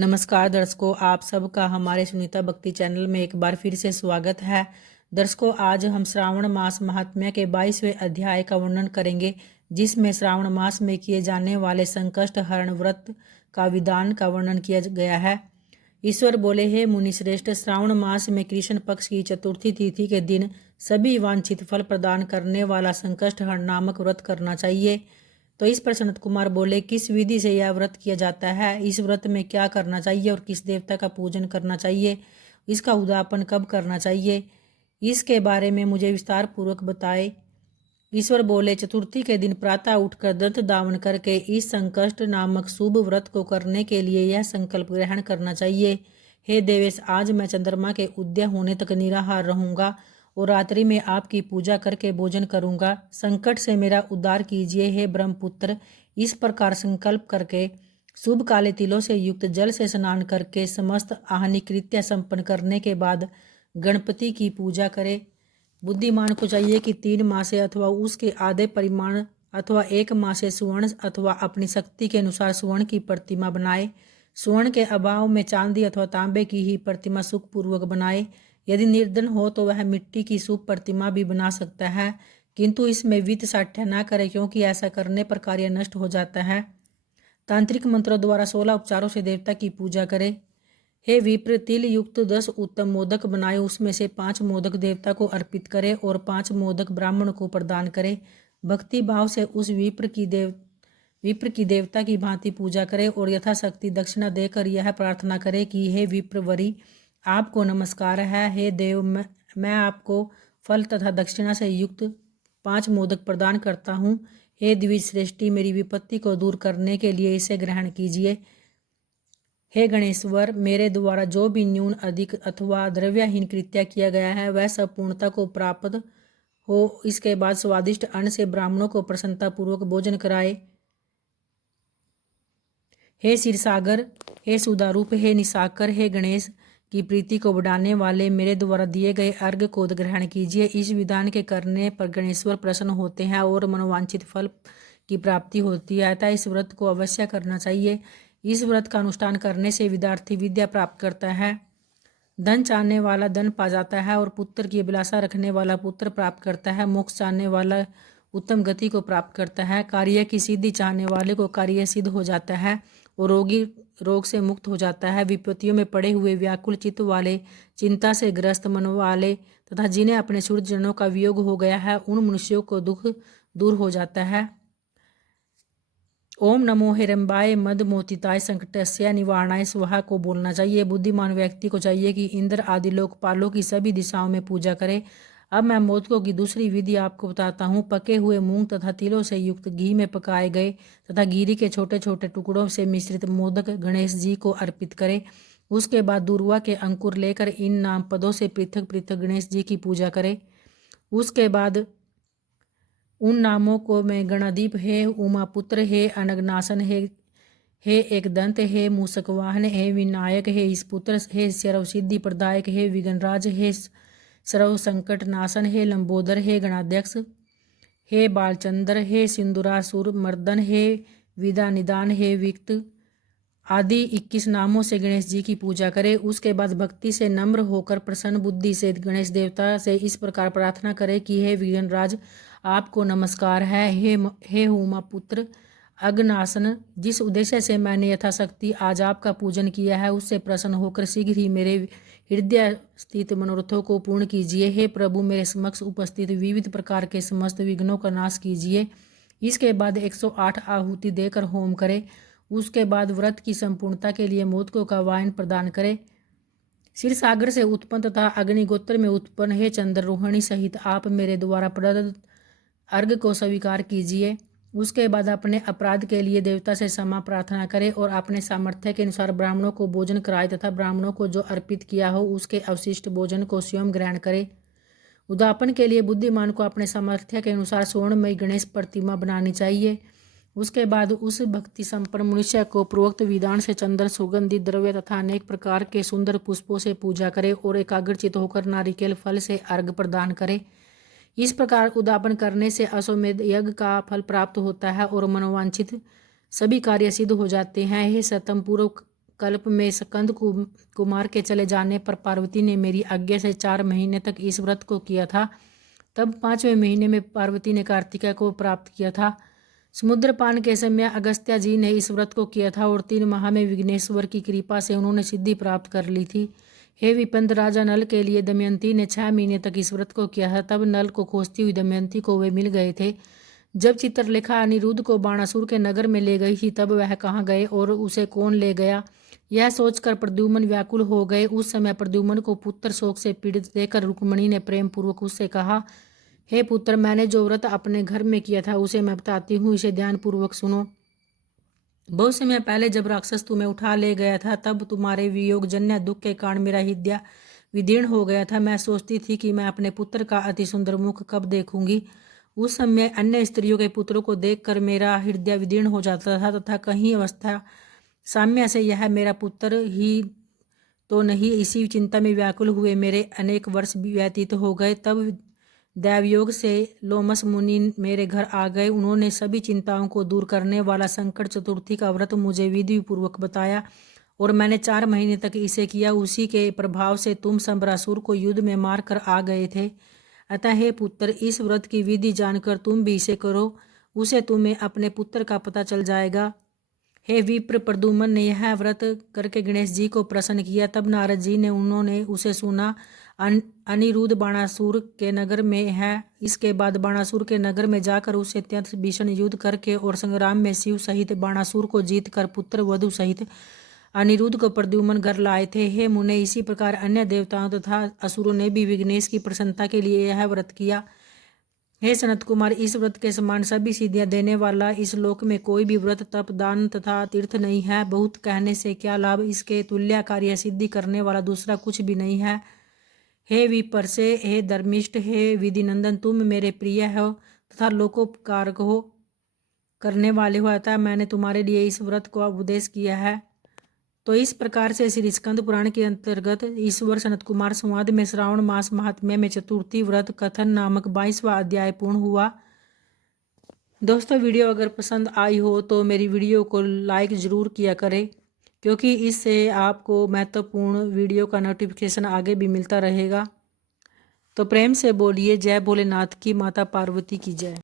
नमस्कार दर्शकों, आप सबका हमारे सुनीता भक्ति चैनल में एक बार फिर से स्वागत है। दर्शकों, आज हम श्रावण मास महात्म्य के 22वें अध्याय का वर्णन करेंगे, जिसमें श्रावण मास में किए जाने वाले संकष्ट हरण व्रत का विधान का वर्णन किया गया है। ईश्वर बोले, हे मुनिश्रेष्ठ, श्रावण मास में कृष्ण पक्ष की चतुर्थी तिथि के दिन सभी वांछित फल प्रदान करने वाला संकष्ट हरण नामक व्रत करना चाहिए। तो इस पर सनत कुमार बोले, किस विधि से यह व्रत किया जाता है, इस व्रत में क्या करना चाहिए और किस देवता का पूजन करना चाहिए, इसका उद्यापन कब करना चाहिए, इसके बारे में मुझे विस्तार पूर्वक बताए। ईश्वर बोले, चतुर्थी के दिन प्रातः उठकर दंत धावन करके इस संकष्ट नामक शुभ व्रत को करने के लिए यह संकल्प ग्रहण करना चाहिए। हे देवेश, आज मैं चंद्रमा के उदय होने तक निराहार रहूंगा और रात्रि में आपकी पूजा करके भोजन करूंगा। संकट से मेरा उद्धार कीजिए, हे ब्रह्मपुत्र। इस प्रकार संकल्प करके शुभ काले तिलों से युक्त जल से स्नान करके समस्त आहनी कृत्य संपन्न करने के बाद गणपति की पूजा करे। बुद्धिमान को चाहिए कि 3 मासे अथवा उसके आधे परिमाण अथवा 1 मासे स्वर्ण अथवा अपनी शक्ति के अनुसार स्वर्ण की प्रतिमा बनाए। स्वर्ण के अभाव में चांदी अथवा तांबे की ही प्रतिमा सुखपूर्वक बनाए। यदि निर्धन हो तो वह मिट्टी की शुभ प्रतिमा भी बना सकता है, किंतु इसमें वित्त साठ्य न करे, क्योंकि ऐसा करने पर कार्य नष्ट हो जाता है। तांत्रिक मंत्रों द्वारा 16 उपचारों से देवता की पूजा करे। हे विप्र, तिल युक्त 10 उत्तम मोदक बनाए, उसमें से 5 मोदक देवता को अर्पित करे और 5 मोदक ब्राह्मण को प्रदान करे। भक्ति भाव से उस विप्र की देवता की भांति पूजा करे और यथाशक्ति दक्षिणा देकर यह प्रार्थना करे कि हे विप्रवरी, आपको नमस्कार है। हे देव, मैं आपको फल तथा दक्षिणा से युक्त 5 मोदक प्रदान करता हूँ। हे द्विज श्रेष्ठी, मेरी विपत्ति को दूर करने के लिए इसे ग्रहण कीजिए। हे गणेश्वर, मेरे द्वारा जो भी न्यून अधिक अथवा द्रव्यहीन कृत्य किया गया है वह सब पूर्णता को प्राप्त हो। इसके बाद स्वादिष्ट अन्न से ब्राह्मणों को प्रसन्नता पूर्वक भोजन कराए। हे क्षीरसागर, हे सुधारूप, हे निशाकर, हे गणेश की प्रीति को बढ़ाने वाले मेरे द्वारा दिए गए अर्घ्य को ग्रहण कीजिए। इस विधान के करने पर गणेश्वर प्रसन्न होते हैं और मनोवांछित फल की प्राप्ति होती है, अतः इस व्रत को अवश्य करना चाहिए। इस व्रत का अनुष्ठान करने से विद्यार्थी विद्या प्राप्त करता है, धन चाहने वाला धन पा जाता है और पुत्र की अभिलाषा रखने वाला पुत्र प्राप्त करता है। मोक्ष चाहने वाला उत्तम गति को प्राप्त करता है। कार्य की सिद्धि चाहने वाले को कार्य सिद्ध हो जाता है और रोगी रोग से मुक्त हो जाता है। विपत्तियों में पड़े हुए व्याकुल चित्त वाले, चिंता से ग्रस्त मन वाले तथा जिन्हें अपने सूर्यजनों का वियोग हो गया है, उन मनुष्यों को दुख दूर हो जाता है। ओम नमो हिरंबाय मद मोतिताय संकटस्य निवारणाय स्वाहा को बोलना चाहिए। बुद्धिमान व्यक्ति को चाहिए कि इंद्र आदि लोकपालों की सभी दिशाओं में पूजा करे। अब मैं मोदकों की दूसरी विधि आपको बताता हूँ। पके हुए मूंग तथा तिलों से युक्त घी में पकाए गए तथा घीरी के छोटे छोटे टुकड़ों से मिश्रित मोदक गणेश जी को अर्पित करें। उसके बाद दूर्वा के अंकुर लेकर इन नाम पदों से पृथक पृथक गणेश जी की पूजा करें। उसके बाद उन नामों को मैं गणादीप, हे उमापुत्र, हे अनगनाशन, हे एकदंत, हे मूषकवाहन, हे विनायक, हे ईशपुत्र, हे सर्व सिद्धि प्रदायक, हे विघ्नराज, हे सर्व संकट नाशन, हे लंबोदर, हे गणाध्यक्ष, हे बालचंद्र, हे सिंदूरासुर मर्दन, हे विदा निदान, हे विक्त आदि 21 नामों से गणेश जी की पूजा करें। उसके बाद भक्ति से नम्र होकर प्रसन्न बुद्धि से गणेश देवता से इस प्रकार प्रार्थना करें कि हे विघ्नराज, आपको नमस्कार है। हे उमापुत्र अग्नासन, जिस उद्देश्य से मैंने यथाशक्ति आज आपका पूजन किया है, उससे प्रसन्न होकर शीघ्र ही मेरे हृदय स्थित मनोरथों को पूर्ण कीजिए। हे प्रभु, मेरे समक्ष उपस्थित विविध प्रकार के समस्त विघ्नों का नाश कीजिए। इसके बाद 108 आहुति देकर होम करें। उसके बाद व्रत की संपूर्णता के लिए मोदकों का वायन प्रदान करें। क्षीर सागर से उत्पन्न तथा अग्निगोत्र में उत्पन्न हे चंद्र रोहिणी सहित आप मेरे द्वारा प्रदत्त अर्घ को स्वीकार कीजिए। उसके बाद अपने अपराध के लिए देवता से क्षमा प्रार्थना करें और अपने सामर्थ्य के अनुसार ब्राह्मणों को भोजन कराए तथा ब्राह्मणों को जो अर्पित किया हो उसके अवशिष्ट भोजन को स्वयं ग्रहण करें। उद्यापन के लिए बुद्धिमान को अपने सामर्थ्य के अनुसार स्वर्णमयी गणेश प्रतिमा बनानी चाहिए। उसके बाद उस भक्ति संपन्न मनुष्य को पूर्वोक्त विधान से चंदन, सुगंधित द्रव्य तथा अनेक प्रकार के सुंदर पुष्पों से पूजा करे और एकाग्रचित होकर नारिकेल फल से अर्घ प्रदान करे। इस प्रकार उद्यापन करने से अश्वमेध यज्ञ का फल प्राप्त होता है और मनोवांछित सभी कार्य सिद्ध हो जाते हैं। हे सतम, पूर्व कल्प में स्कंद कुमार के चले जाने पर पार्वती ने मेरी आज्ञा से 4 महीने तक इस व्रत को किया था। तब 5वें महीने में पार्वती ने कार्तिका को प्राप्त किया था। समुद्रपान के समय अगस्त्य जी ने इस व्रत को किया था और 3 माह में विघ्नेश्वर की कृपा से उन्होंने सिद्धि प्राप्त कर ली थी। हे विपंत राजा नल के लिए दमयंती ने 6 महीने तक इस व्रत को किया था। तब नल को खोजती हुई दमयंती को वे मिल गए थे। जब चित्रलेखा अनिरुद्ध को बाणासुर के नगर में ले गई थी तब वह कहाँ गए और उसे कौन ले गया, यह सोचकर प्रद्युम्न व्याकुल हो गए। उस समय प्रद्युम्न को पुत्र शोक से पीड़ित देखकर रुक्मणी ने प्रेम पूर्वक उससे कहा, हे पुत्र, मैंने जो व्रत अपने घर में किया था उसे मैं बताती हूँ, इसे ध्यान पूर्वक सुनो। बहुत समय पहले जब राक्षस तुम्हें उठा ले गया था तब तुम्हारे वियोग जन्य दुख के कारण मेरा हृदय विदीर्ण हो गया था। मैं सोचती थी कि मैं अपने पुत्र का अति सुंदर मुख कब देखूंगी। उस समय अन्य स्त्रियों के पुत्रों को देखकर मेरा हृदय विदीर्ण हो जाता था तथा कहीं अवस्था साम्य से यह मेरा पुत्र ही तो नहीं, इसी चिंता में व्याकुल हुए मेरे अनेक वर्ष व्यतीत हो गए। तब दैवयोग से लोमस मुनि मेरे घर आ गए। उन्होंने सभी चिंताओं को दूर करने वाला संकट चतुर्थी का व्रत मुझे विधि पूर्वक बताया और मैंने 4 महीने तक इसे किया। उसी के प्रभाव से तुम संबरासुर को युद्ध में मार कर आ गए थे। अतः हे पुत्र, इस व्रत की विधि जानकर तुम भी इसे करो, उसे तुम्हें अपने पुत्र का पता चल जाएगा। हे विप्र, प्रद्युम्न ने यह व्रत करके गणेश जी को प्रसन्न किया। तब नारद जी ने उन्होंने उसे सुना। अनिरुद्ध बाणासुर के नगर में है। इसके बाद बाणासुर के नगर में जाकर उसे अत्यंत भीषण युद्ध करके और संग्राम में शिव सहित बाणासुर को जीत कर पुत्र वधु सहित अनिरुद्ध को प्रद्युम्न घर लाए थे। हे मुने, इसी प्रकार अन्य देवताओं तथा असुरों ने भी विघ्नेश की प्रसन्नता के लिए यह व्रत किया। हे सनत कुमार, इस व्रत के समान सभी सिद्धियां देने वाला इस लोक में कोई भी व्रत, तप, दान तथा तीर्थ नहीं है। बहुत कहने से क्या लाभ, इसके तुल्य कार्य सिद्धि करने वाला दूसरा कुछ भी नहीं है। हे विपर्से, हे धर्मिष्ठ, हे विधिनंदन, तुम मेरे प्रिय हो तथा लोकोपकारक हो करने वाले हो, अतः मैंने तुम्हारे लिए इस व्रत को उपदेश किया है। तो इस प्रकार से श्री स्कंद पुराण के अंतर्गत ईश्वर सनत कुमार संवाद में श्रावण मास महात्म्य में चतुर्थी व्रत कथन नामक 22वां अध्याय पूर्ण हुआ। दोस्तों, वीडियो अगर पसंद आई हो तो मेरी वीडियो को लाइक ज़रूर किया करें, क्योंकि इससे आपको महत्वपूर्ण वीडियो का नोटिफिकेशन आगे भी मिलता रहेगा। तो प्रेम से बोलिए जय भोलेनाथ की, माता पार्वती की जय।